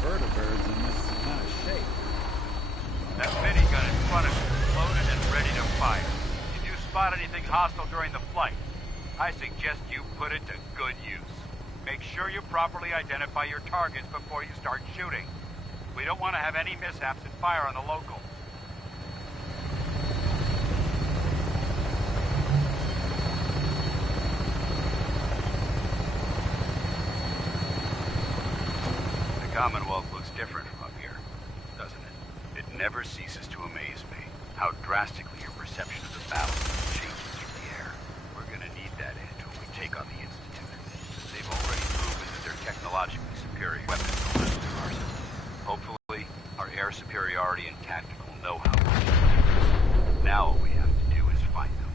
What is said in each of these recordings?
vertebrates in this kind of shape. That minigun in front of you is loaded and ready to fire. If you spot anything hostile during the flight, I suggest you put it to good use. Make sure you properly identify your targets before you start shooting. We don't want to have any mishaps and fire on the local. The Commonwealth looks different from up here, doesn't it? It never ceases to amaze me how drastically your perception of the battle changes from the air. We're gonna need that edge when we take on the Institute. They've already proven that they're technologically superior weapons to the rest of our arsenal. Hopefully, our air superiority and tactical know-how will change. Now all we have to do is find them.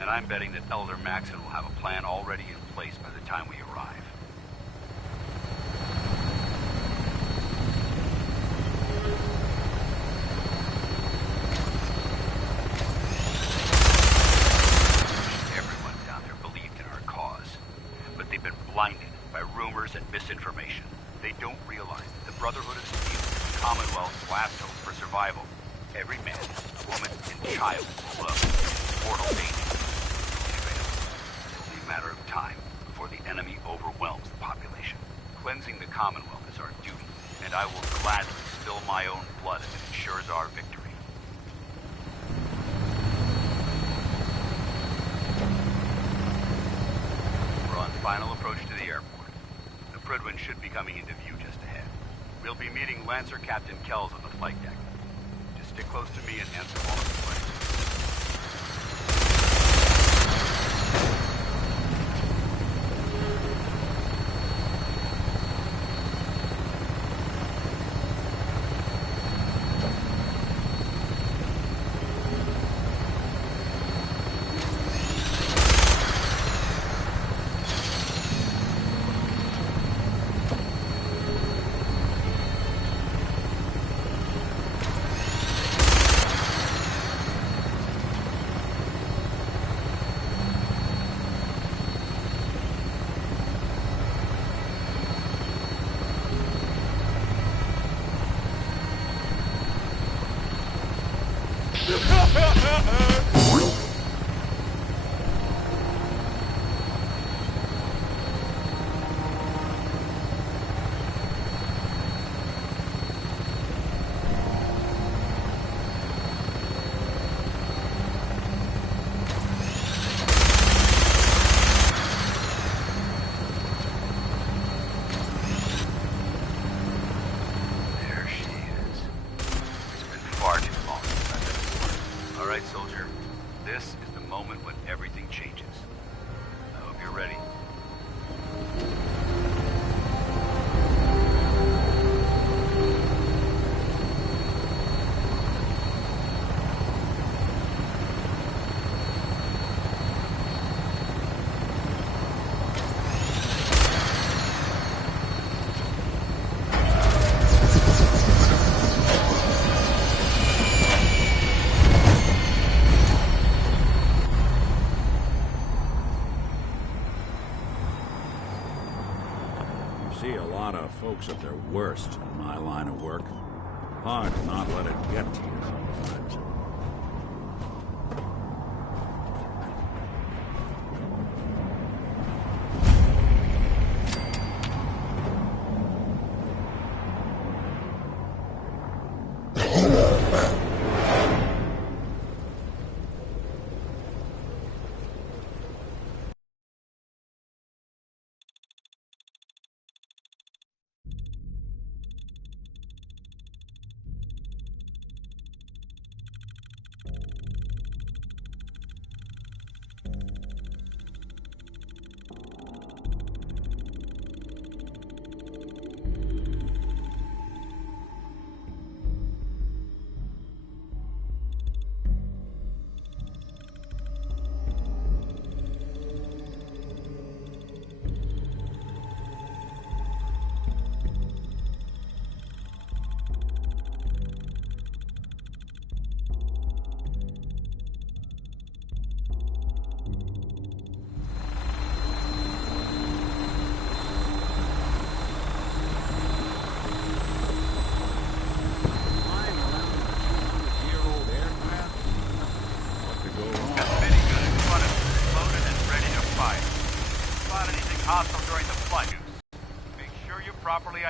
And I'm betting that Elder Maxon will have a plan already in place by the time we arrive. Everyone down there believed in our cause, but they've been blinded by rumors and misinformation. They don't realize that the Brotherhood of Steel is the Commonwealth's last hope for survival. Every man, woman, and child will love mortal danger. It's only a matter of time before the enemy overwhelms the population. Cleansing the Commonwealth is our duty, and I will gladly spill my own blood if it ensures our victory. We're on final approach to the airport. The Prydwen should be coming into view just ahead. We'll be meeting Lancer Captain Kells on the flight deck. Just stick close to me and answer all of the questions. There she is. It's been far too long since I've been at war. All right, soldier. This is the moment when everything changes. I hope you're ready. See a lot of folks at their worst in my line of work. Hard to not let it get to you sometimes.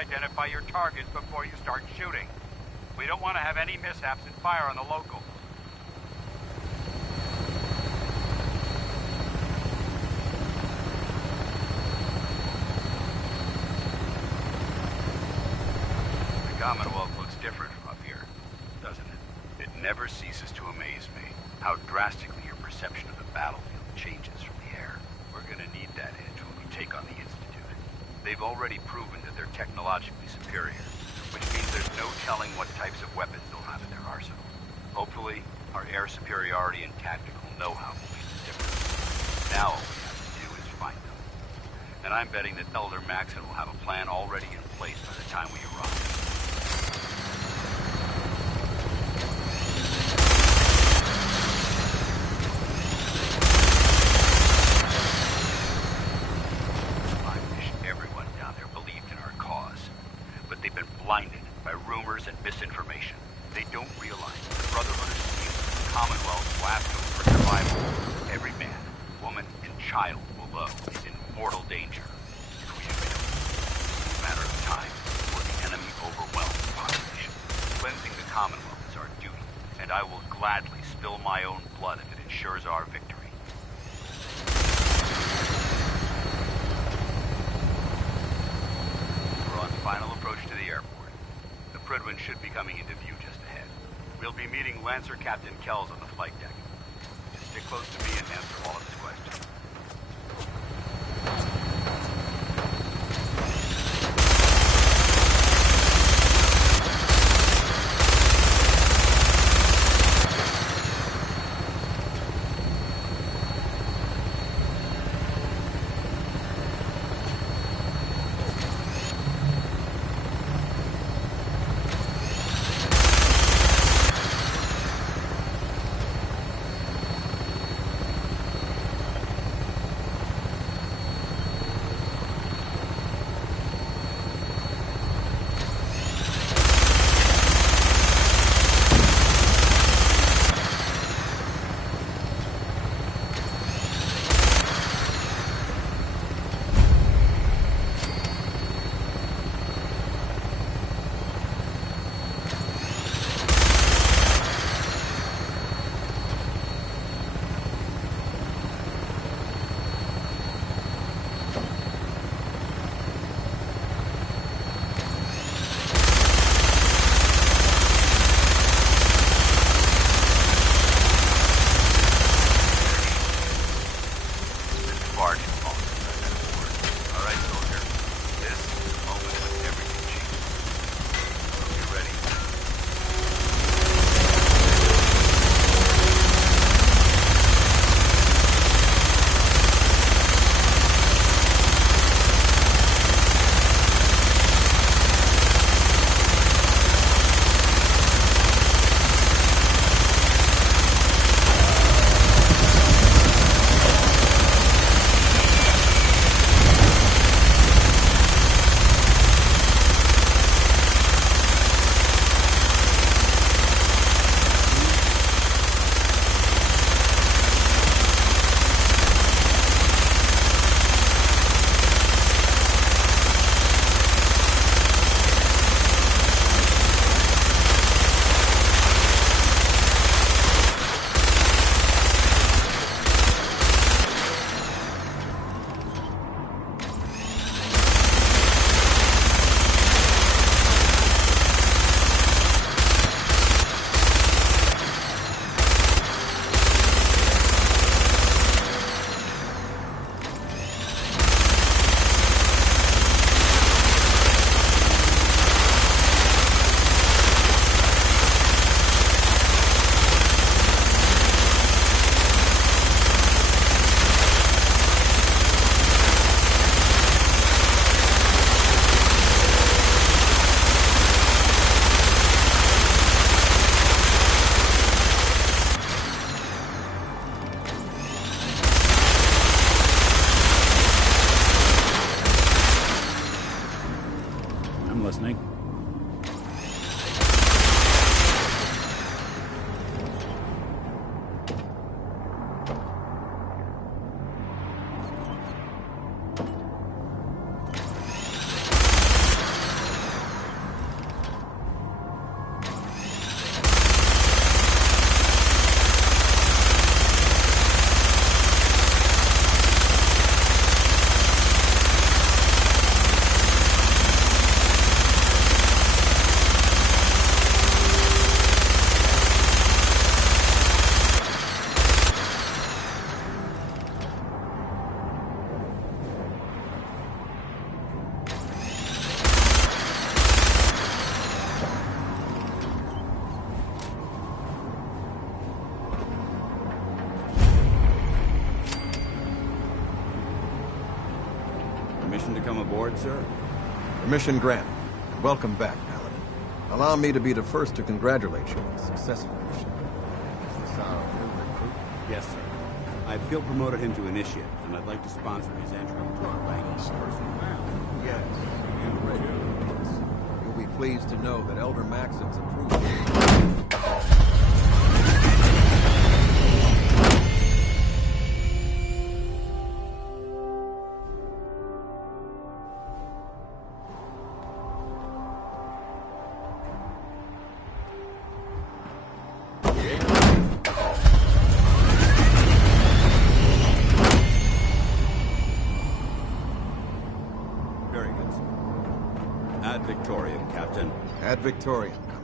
identify your targets before you start shooting. We don't want to have any mishaps and fire on the local. The Commonwealth looks different from up here, doesn't it? It never ceases to amaze me how drastically your perception of the battlefield changes from the air. We're gonna need that edge when we take on the Institute. They've already proven that they're technologically superior, which means there's no telling what types of weapons they'll have in their arsenal. Hopefully, our air superiority and tactical know-how will be the difference. Now all we have to do is find them. And I'm betting that Elder Maxon will have a plan already in place by the time we arrive. Blinded by rumors and misinformation. They don't realize the Brotherhood of Steel, the Commonwealth's last hope for survival. Every man, woman, and child below is in mortal danger if we fail. It's a matter of time before the enemy overwhelms the population. Cleansing the Commonwealth is our duty, and I will gladly spill my own blood if it ensures our victory. We're on final approach to the airport. Prydwen should be coming into view just ahead. We'll be meeting Lancer Captain Kells on the flight deck. Just stick close to me and answer all of his questions. listening. report, sir. Permission granted. Welcome back, Paladin. Allow me to be the first to congratulate you on a successful mission. Is this our new recruit? Yes, sir. I field promoted him to initiate, and I'd like to sponsor his entry into our ranks. Yes. You ready? You'll be pleased to know that Elder Maxon's approved. Ad Victoriam, Captain. Ad Victoriam, Paladin.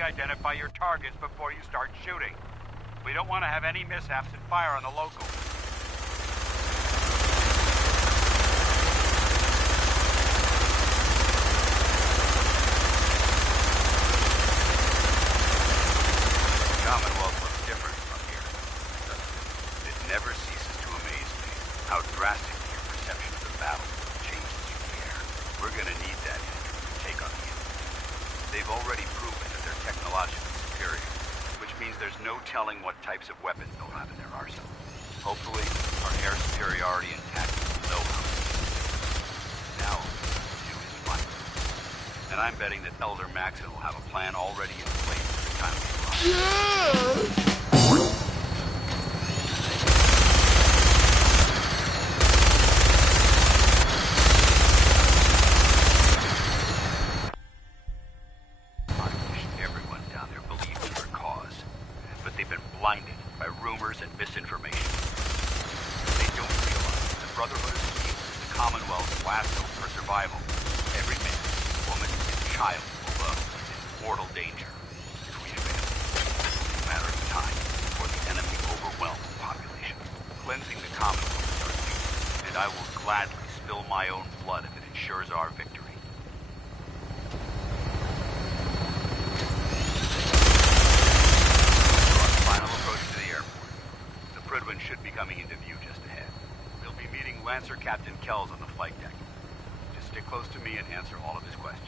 Identify your targets before you start shooting. We don't want to have any mishaps and fire on the locals. The Commonwealth looks different from here, doesn't it? It never ceases to amaze me how drastically your perception of the battle changes through the air. We're gonna need that energy to take on the enemy. They've already proven technologically superior, which means there's no telling what types of weapons they'll have in their arsenal. Hopefully, our air superiority and tactics will know how to use it. Now, do is fight. And I'm betting that Elder Maxon will have a plan already in place at the time we arrive. Misinformation. They don't realize the brotherhood of steel is the Commonwealth's last hope for survival. Every man, woman, and child below is in mortal danger. If we fail, it's a matter of time before the enemy overwhelm the population. Cleansing the Commonwealth is our duty, and I will gladly spill my own blood if it ensures our victory. Should be coming into view just ahead. We'll be meeting Lancer Captain Kells on the flight deck. Just stick close to me and answer all of his questions.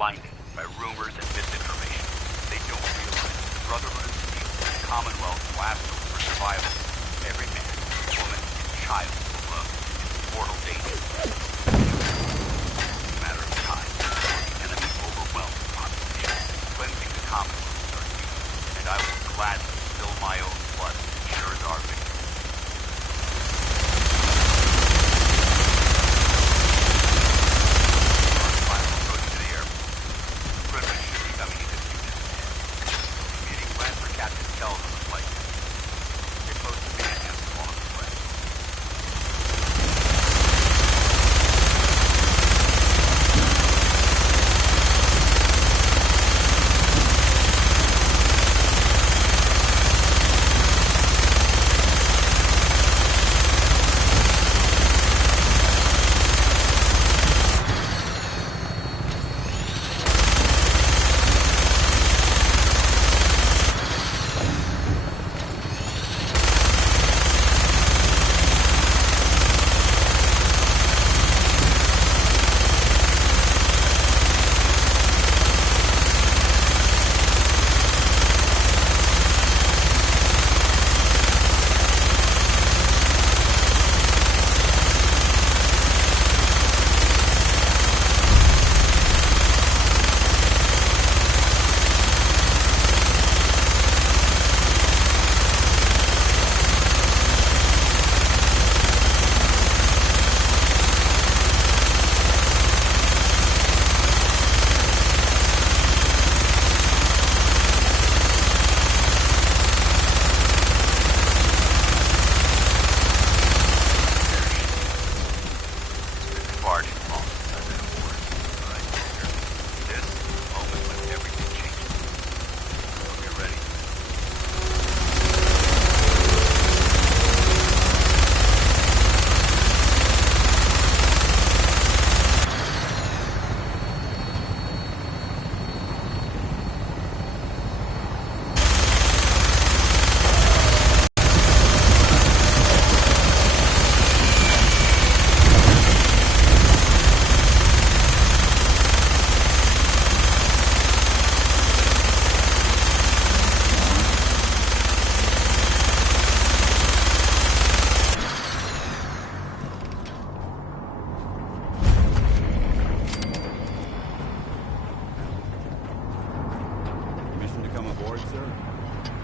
blinded by rumors and misinformation. They don't realize the Brotherhood of Steel is the Commonwealth's last hope for survival. Every man, woman, and child below is mortal danger. It's a matter of time before the enemy overwhelms the population. Cleansing the Commonwealth is our duty, and I will gladly spill my own blood as it ensures our victory.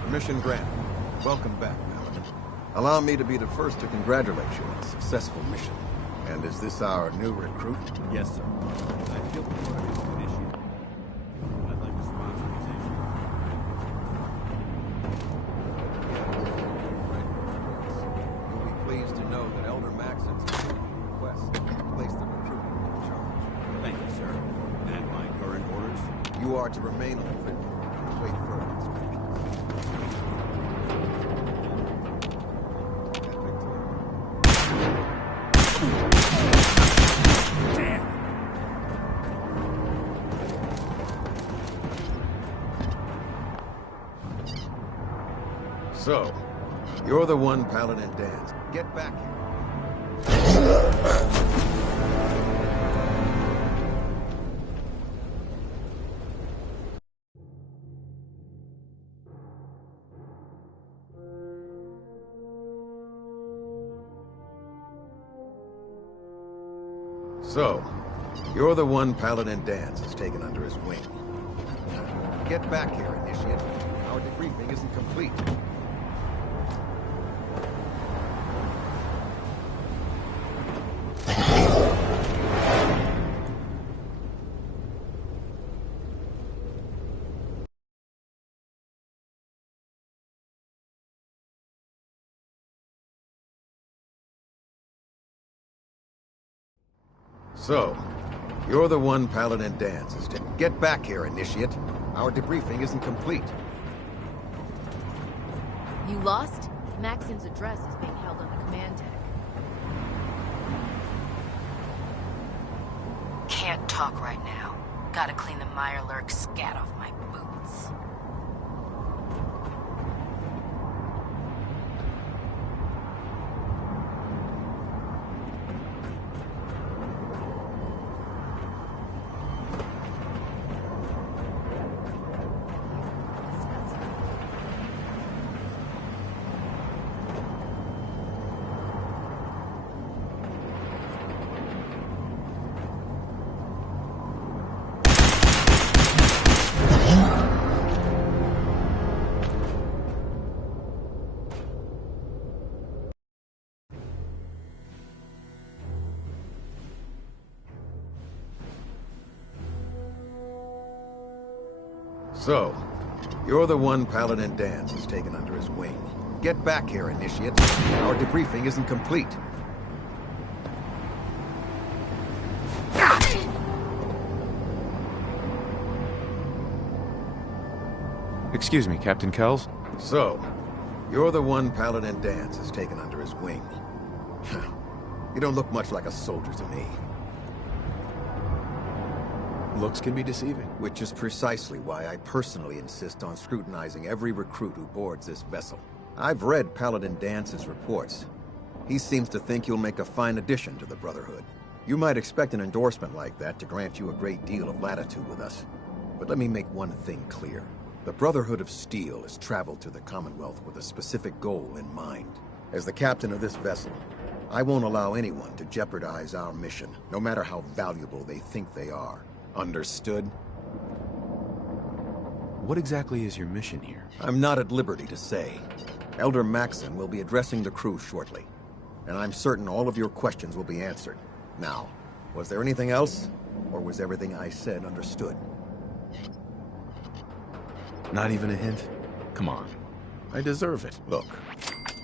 Mission granted. Welcome back, Paladin. Allow me to be the first to congratulate you on a successful mission. And is this our new recruit? Yes, sir. I feel promoted into an issue. I'd like to sponsor his entry. You'll be pleased to know that Elder Maxon's approved your request to place the recruit in charge. Thank you, sir. And my current orders? You are to remain on the prison and wait further instructions. So, you're the one Paladin Dan's. Get back here. So, you're the one Paladin Dan's has taken under his wing. Get back here, Initiate. Our debriefing isn't complete. So, you're the one Paladin Dan's has taken. Get back here, Initiate. Our debriefing isn't complete. You lost? Maxon's address is being held on the command deck. Can't talk right now. Gotta clean the Mirelurk scat off my boots. So, you're the one Paladin Danse has taken under his wing. Get back here, Initiate. Our debriefing isn't complete. Excuse me, Captain Kells? So, you're the one Paladin Danse has taken under his wing. You don't look much like a soldier to me. Looks can be deceiving. Which is precisely why I personally insist on scrutinizing every recruit who boards this vessel. I've read Paladin Dance's reports. He seems to think you'll make a fine addition to the Brotherhood. You might expect an endorsement like that to grant you a great deal of latitude with us. But let me make one thing clear. The Brotherhood of Steel has traveled to the Commonwealth with a specific goal in mind. As the captain of this vessel, I won't allow anyone to jeopardize our mission, no matter how valuable they think they are. Understood? What exactly is your mission here? I'm not at liberty to say. Elder Maxon will be addressing the crew shortly, and I'm certain all of your questions will be answered. Now, was there anything else, or was everything I said understood? Not even a hint? Come on. I deserve it. Look,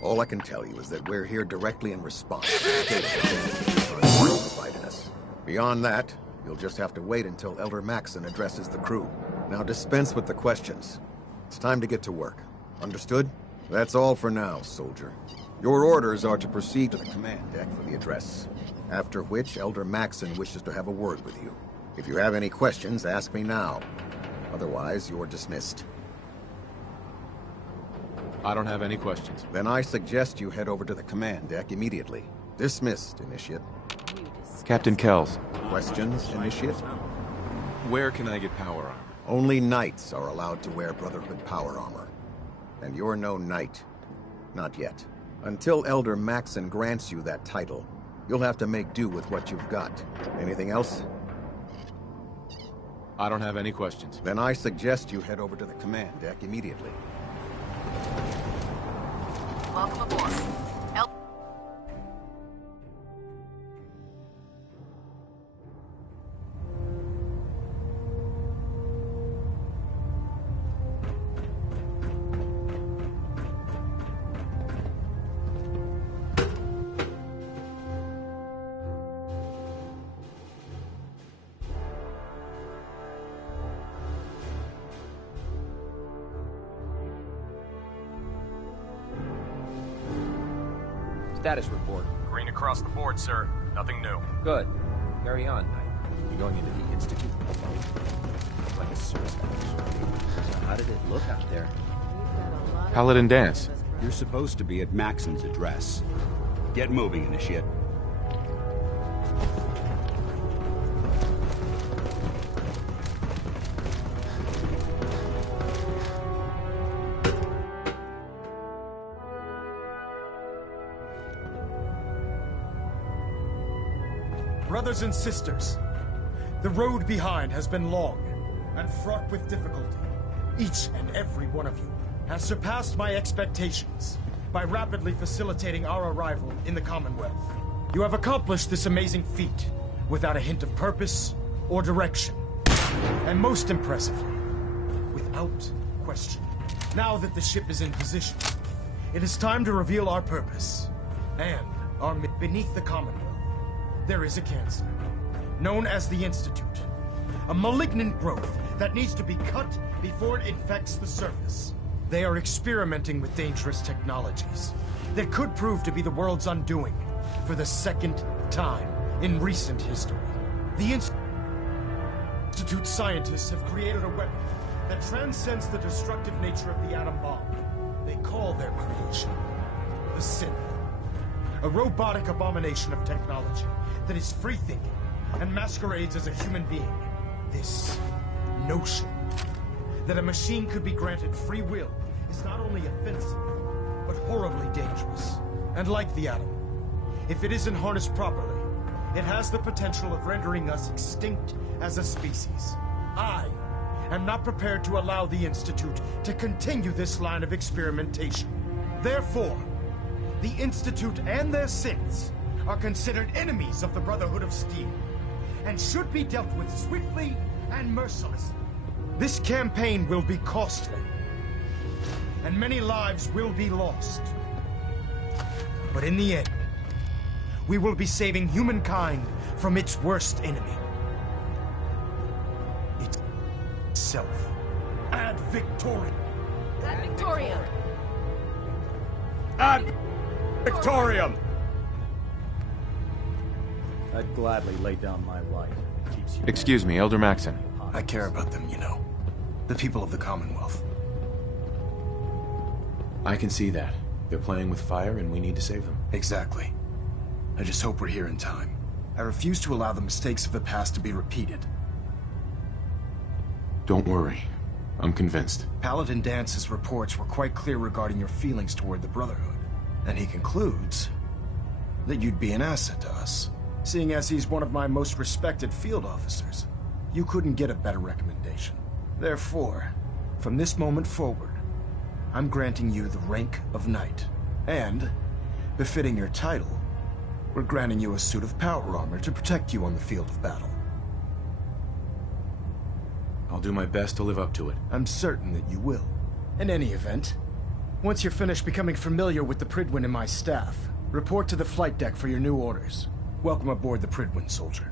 all I can tell you is that we're here directly in response to the data that provided us. Beyond that, you'll just have to wait until Elder Maxon addresses the crew. Now dispense with the questions. It's time to get to work. Understood? That's all for now, soldier. Your orders are to proceed to the command deck for the address, after which Elder Maxon wishes to have a word with you. If you have any questions, ask me now. Otherwise, you're dismissed. I don't have any questions. Then I suggest you head over to the command deck immediately. Dismissed, Initiate. Captain Kells, Questions, Initiate? where can I get power armor? Only knights are allowed to wear Brotherhood power armor. And you're no knight. Not yet. Until Elder Maxon grants you that title, you'll have to make do with what you've got. Anything else? I don't have any questions. Then I suggest you head over to the command deck immediately. Welcome aboard. Status report. Green across the board, sir. Nothing new. Good. Carry on, Knight. You're going into the Institute. Like a service package. So how did it look out there? Paladin Danse. You're supposed to be at Maxon's address. Get moving, Initiate. Brothers and sisters, the road behind has been long and fraught with difficulty. Each and every one of you has surpassed my expectations by rapidly facilitating our arrival in the Commonwealth. You have accomplished this amazing feat without a hint of purpose or direction. And most impressively, without question. Now that the ship is in position, it is time to reveal our purpose and our beneath the Commonwealth. There is a cancer, known as the Institute. A malignant growth that needs to be cut before it infects the surface. They are experimenting with dangerous technologies that could prove to be the world's undoing for the second time in recent history. The Institute scientists have created a weapon that transcends the destructive nature of the atom bomb. They call their creation the Synth. A robotic abomination of technology that is free-thinking and masquerades as a human being. This notion that a machine could be granted free will is not only offensive, but horribly dangerous. And like the atom, if it isn't harnessed properly, it has the potential of rendering us extinct as a species. I am not prepared to allow the Institute to continue this line of experimentation. Therefore, the Institute and their synths are considered enemies of the Brotherhood of Steel, and should be dealt with swiftly and mercilessly. This campaign will be costly, and many lives will be lost. But in the end, we will be saving humankind from its worst enemy. Itself. Ad Victoriam. Ad Victoriam! Ad Victoriam! I'd gladly lay down my life. Keeps you. Excuse me, Elder Maxon. I care about them, you know. The people of the Commonwealth. I can see that. They're playing with fire and we need to save them. Exactly. I just hope we're here in time. I refuse to allow the mistakes of the past to be repeated. Don't worry. I'm convinced. Paladin Dance's reports were quite clear regarding your feelings toward the Brotherhood. And he concludes that you'd be an asset to us. Seeing as he's one of my most respected field officers, you couldn't get a better recommendation. Therefore, from this moment forward, I'm granting you the rank of Knight. And, befitting your title, we're granting you a suit of power armor to protect you on the field of battle. I'll do my best to live up to it. I'm certain that you will. In any event, once you're finished becoming familiar with the Pridwin and my staff, report to the flight deck for your new orders. Welcome aboard the Pridwin, soldier.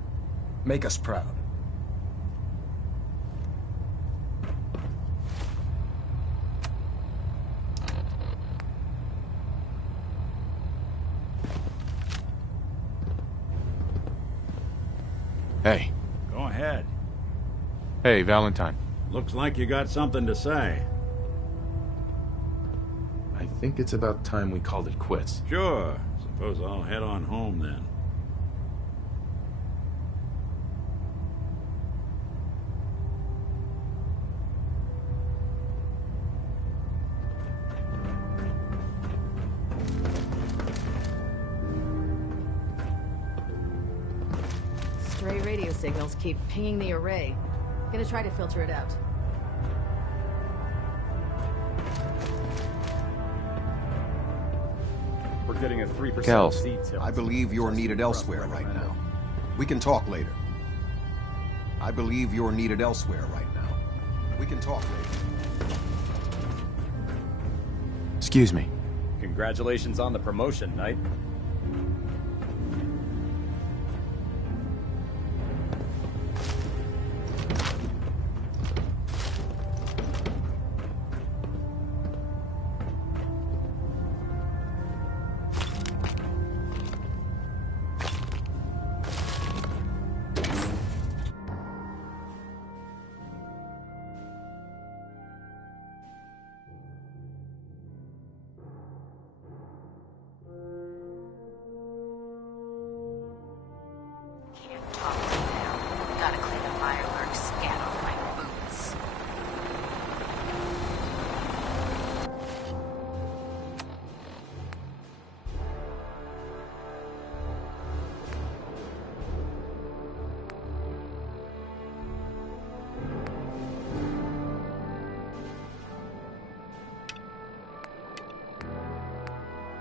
Make us proud. Hey. Go ahead. Hey, Valentine. Looks like you got something to say. I think it's about time we called it quits. Sure. Suppose I'll head on home then. Stray radio signals keep pinging the array. Gonna try to filter it out. We're getting a 3% Kels, seed tilt. I believe you're needed elsewhere right now. We can talk later. I believe you're needed elsewhere right now. We can talk later. Excuse me. Congratulations on the promotion, Knight. Can't talk right now. Gotta clean the Mirelurk scat off my boots.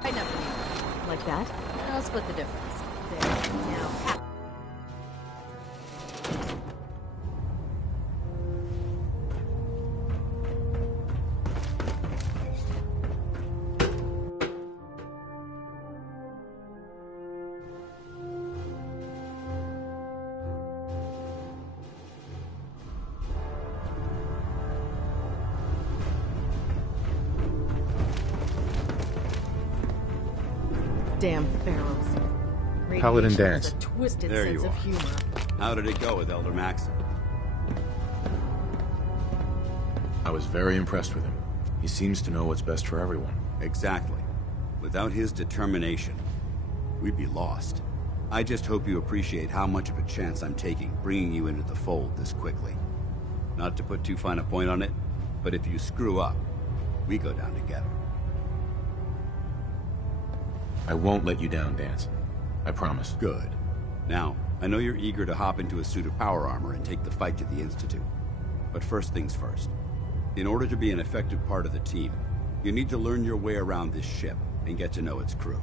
Right now, like that. I'll split the difference. There. Now. Damn pharaohs. Paladin Radiation has Dance. a twisted There sense you of are. humor. How did it go with Elder Maxon? I was very impressed with him. He seems to know what's best for everyone. Exactly. Without his determination, we'd be lost. I just hope you appreciate how much of a chance I'm taking bringing you into the fold this quickly. Not to put too fine a point on it, but if you screw up, we go down together. I won't let you down, Dance. I promise. Good. Now, I know you're eager to hop into a suit of power armor and take the fight to the Institute. But first things first. In order to be an effective part of the team, you need to learn your way around this ship and get to know its crew.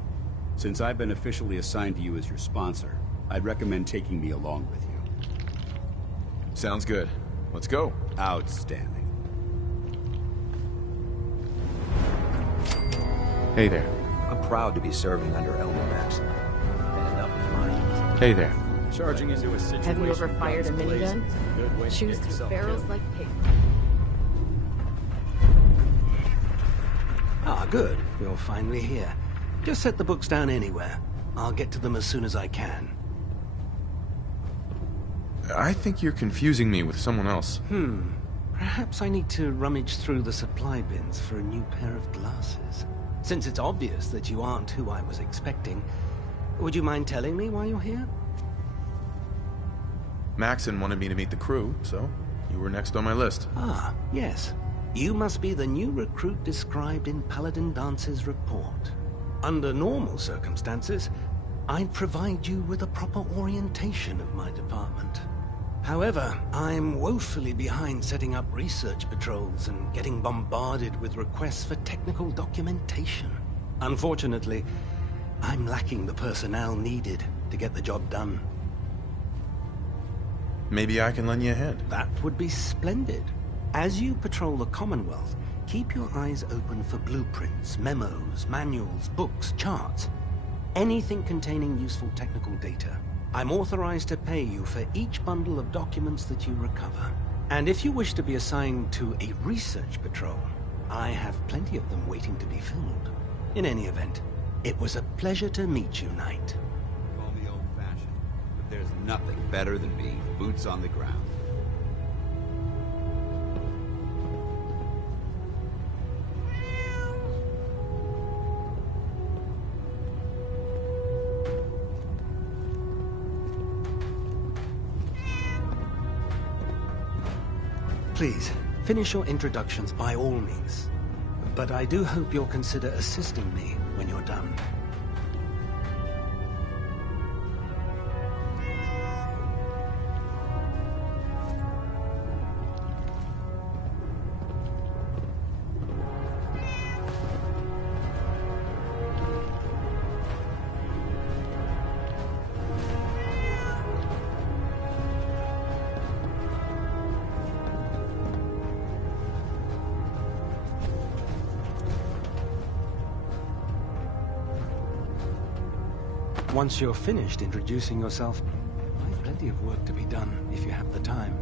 Since I've been officially assigned to you as your sponsor, I'd recommend taking me along with you. Sounds good. Let's go. Outstanding. Hey there. I'm proud to be serving under Elder Maxson. And enough of mine. Hey there. Charging into a situation. Have you ever fired a guns blazing minigun? is a good way to Shoots get through yourself barrels killed. like paper. Ah, good. You're finally here. Just set the books down anywhere. I'll get to them as soon as I can. I think you're confusing me with someone else. Perhaps I need to rummage through the supply bins for a new pair of glasses. Since it's obvious that you aren't who I was expecting, would you mind telling me why you're here? Maxson wanted me to meet the crew, so you were next on my list. Ah, yes. You must be the new recruit described in Paladin Dance's report. Under normal circumstances, I'd provide you with a proper orientation of my department. However, I'm woefully behind setting up research patrols and getting bombarded with requests for technical documentation. Unfortunately, I'm lacking the personnel needed to get the job done. Maybe I can lend you a hand. That would be splendid. As you patrol the Commonwealth, keep your eyes open for blueprints, memos, manuals, books, charts. Anything containing useful technical data. I'm authorized to pay you for each bundle of documents that you recover. And if you wish to be assigned to a research patrol, I have plenty of them waiting to be filled. In any event, it was a pleasure to meet you, Knight. Call me old-fashioned, but there's nothing better than being boots on the ground. Please, finish your introductions by all means. But I do hope you'll consider assisting me when you're done. Once you're finished introducing yourself, I've plenty of work to be done if you have the time.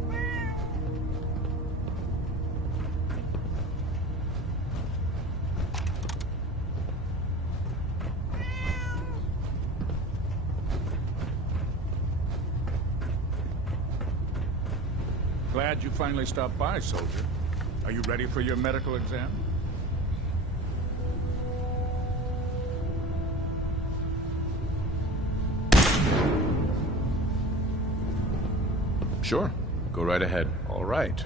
Glad you finally stopped by, soldier. Are you ready for your medical exam? Sure. Go right ahead. All right.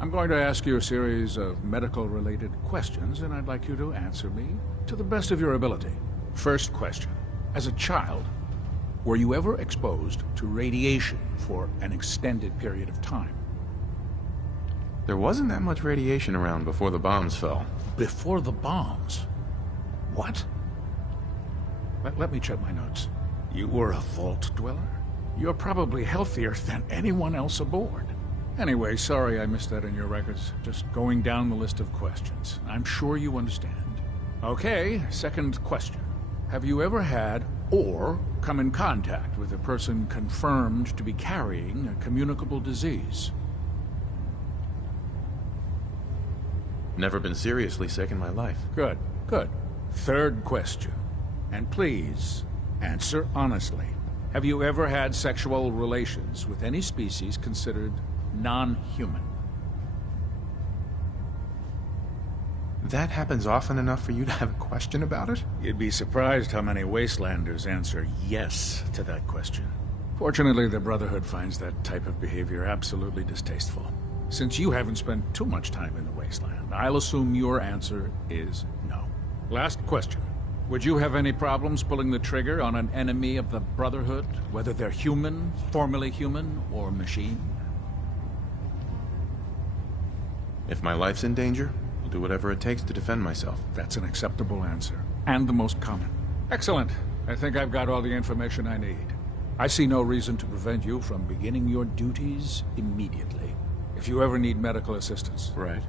I'm going to ask you a series of medical-related questions, and I'd like you to answer me to the best of your ability. First question. As a child, were you ever exposed to radiation for an extended period of time? There wasn't that much radiation around before the bombs fell. Before the bombs? What? Let me check my notes. You were a vault dweller? You're probably healthier than anyone else aboard. Anyway, sorry I missed that in your records. Just going down the list of questions. I'm sure you understand. Okay, second question. Have you ever had or come in contact with a person confirmed to be carrying a communicable disease? Never been seriously sick in my life. Good, good. Third question. And please, answer honestly. Have you ever had sexual relations with any species considered non-human? That happens often enough for you to have a question about it? You'd be surprised how many Wastelanders answer yes to that question. Fortunately, the Brotherhood finds that type of behavior absolutely distasteful. Since you haven't spent too much time in the Wasteland, I'll assume your answer is no. Last question. Would you have any problems pulling the trigger on an enemy of the Brotherhood, whether they're human, formerly human, or machine? If my life's in danger, I'll do whatever it takes to defend myself. That's an acceptable answer, and the most common. Excellent. I think I've got all the information I need. I see no reason to prevent you from beginning your duties immediately. if you ever need medical assistance. Right.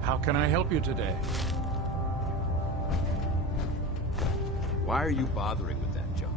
How can I help you today? Why are you bothering with that junk?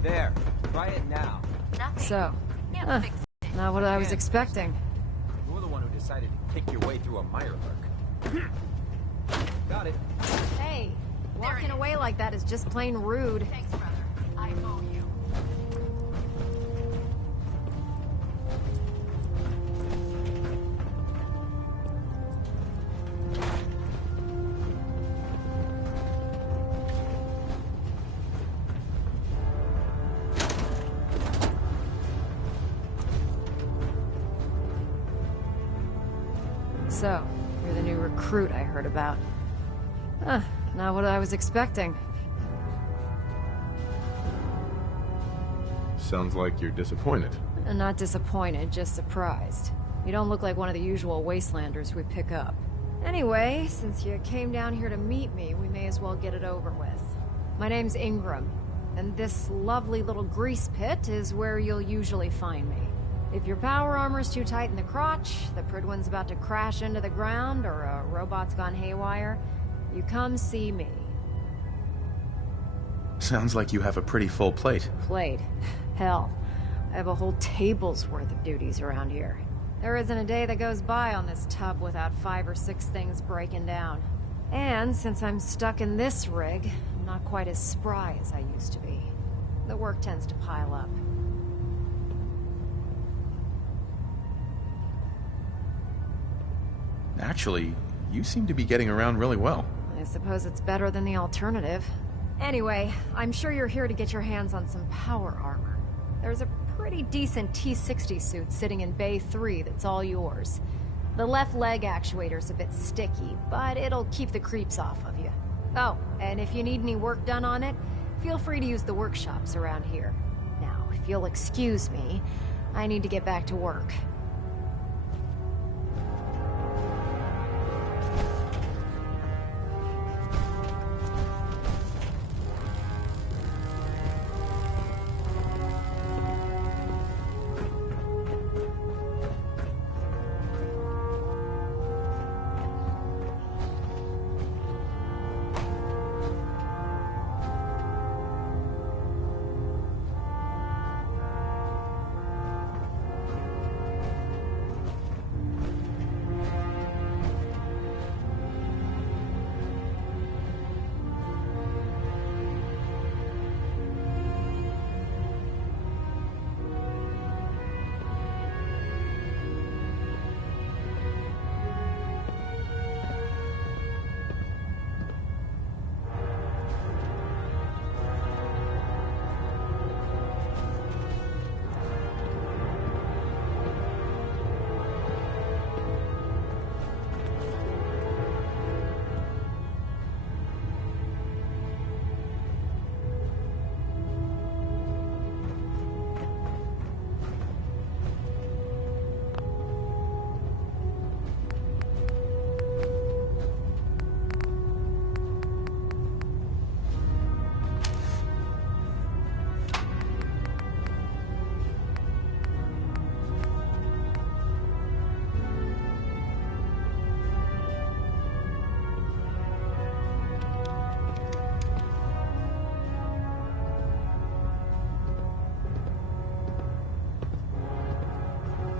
There. Try it now. So, not what I was expecting. You're the one who decided to kick your way through a Mirelurk. Got it. Hey, walking away like that is just plain rude. Thanks, brother. I owe you. So, you're the new recruit I heard about. Huh, not what I was expecting. Sounds like you're disappointed. Not disappointed, just surprised. You don't look like one of the usual wastelanders we pick up. Anyway, since you came down here to meet me, we may as well get it over with. My name's Ingram, and this lovely little grease pit is where you'll usually find me. If your power armor's too tight in the crotch, the Pridwin's about to crash into the ground, or a robot's gone haywire, you come see me. Sounds like you have a pretty full plate. Plate? Hell, I have a whole table's worth of duties around here. There isn't a day that goes by on this tub without 5 or 6 things breaking down. And since I'm stuck in this rig, I'm not quite as spry as I used to be. The work tends to pile up. Actually, you seem to be getting around really well. I suppose it's better than the alternative. Anyway, I'm sure you're here to get your hands on some power armor. There's a pretty decent T-60 suit sitting in Bay 3 that's all yours. The left leg actuator's a bit sticky, but it'll keep the creeps off of you. Oh, and if you need any work done on it, feel free to use the workshops around here. Now, if you'll excuse me, I need to get back to work.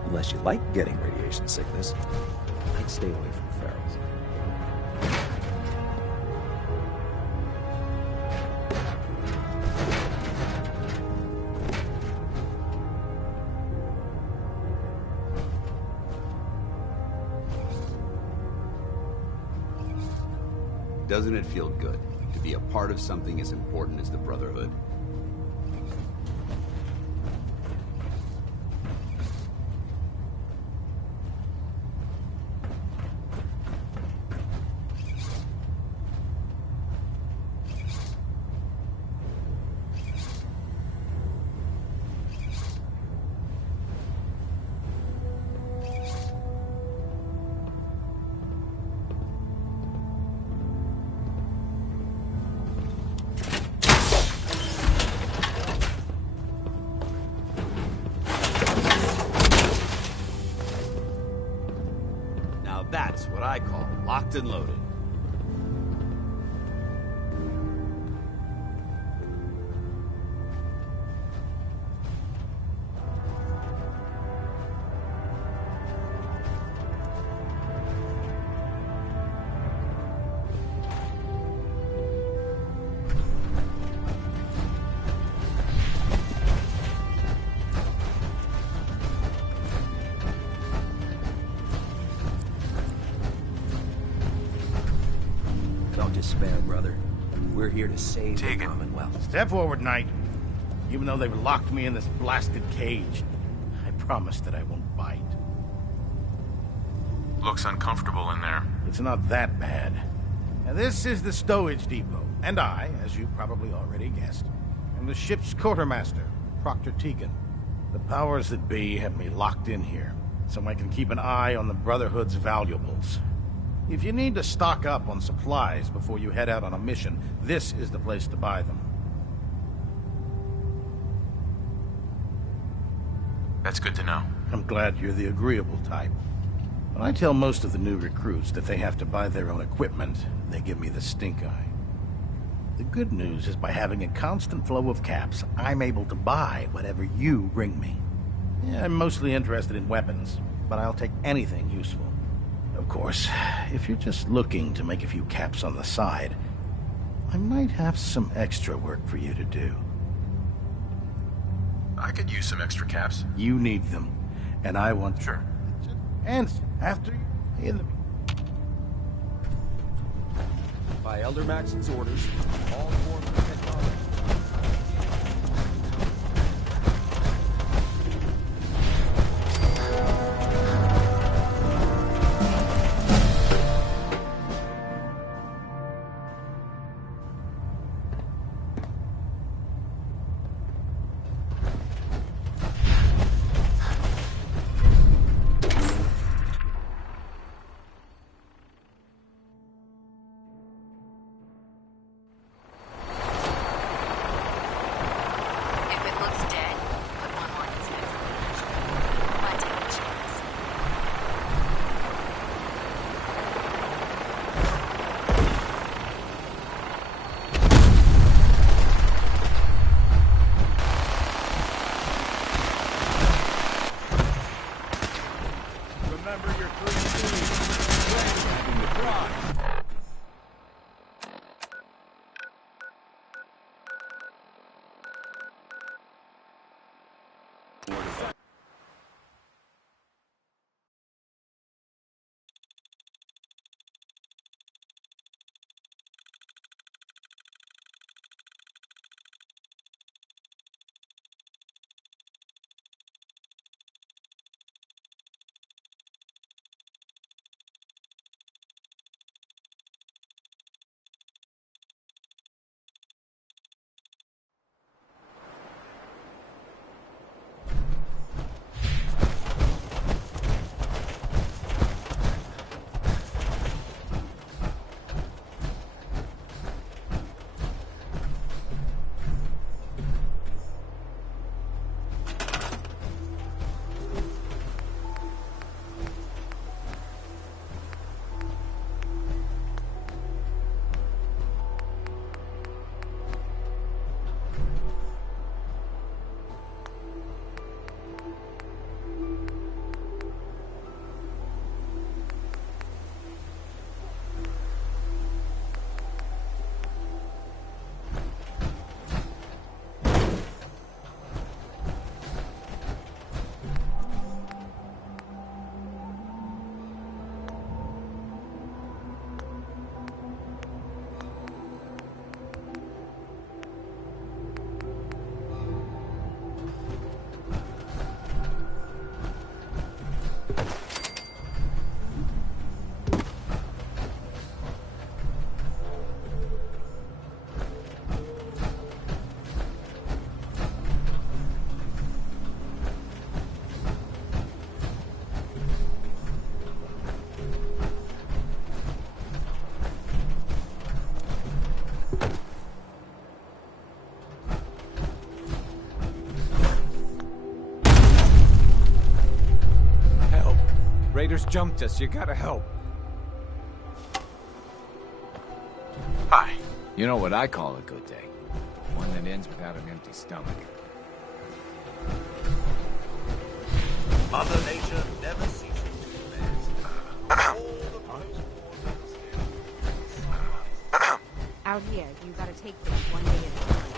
Unless you like getting radiation sickness, I'd stay away from ferals. Doesn't it feel good to be a part of something as important as the Brotherhood? Now that's what I call locked and loaded. Don't despair, brother. We're here to save the Commonwealth. Step forward, Knight. Even though they've locked me in this blasted cage, I promise that I won't bite. Looks uncomfortable in there. It's not that bad. Now, this is the stowage depot, and I, as you probably already guessed, am the ship's quartermaster, Proctor Tegan. The powers that be have me locked in here, so I can keep an eye on the Brotherhood's valuables. If you need to stock up on supplies before you head out on a mission, this is the place to buy them. That's good to know. I'm glad you're the agreeable type. When I tell most of the new recruits that they have to buy their own equipment, they give me the stink eye. The good news is by having a constant flow of caps, I'm able to buy whatever you bring me. Yeah, I'm mostly interested in weapons, but I'll take anything useful. Of course, if you're just looking to make a few caps on the side, I might have some extra work for you to do. I could use some extra caps. You need them, and I want... Sure. And after you... in the... By Elder Maxon's orders, all forms of technology. If it looks dead, put one more in its head. Why take a chance? Remember your three C's. When having the prize. Raiders jumped us. You gotta help. Hi. You know what I call a good day? One that ends without an empty stomach. Mother Nature never ceases to amaze. Out here, you gotta take things one day at a time.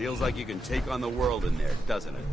Feels like you can take on the world in there, doesn't it?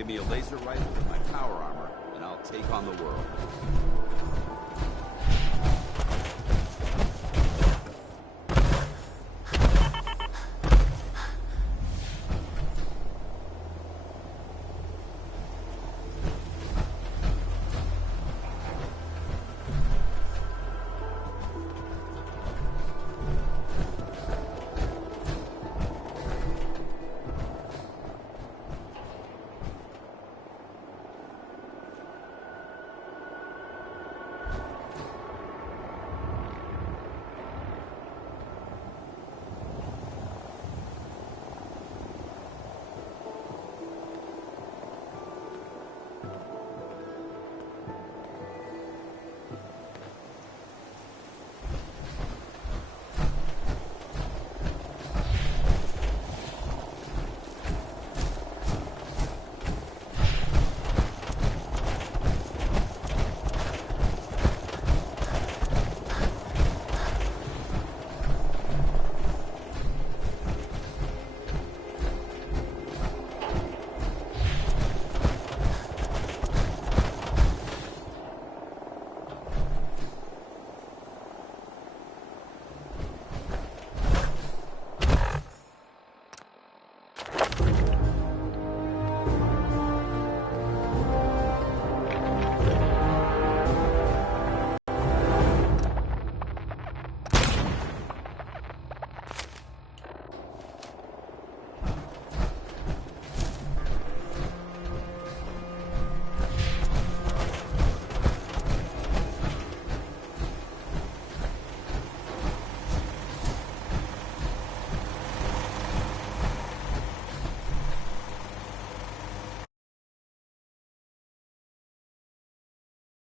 Give me a laser rifle with my power armor, and I'll take on the world.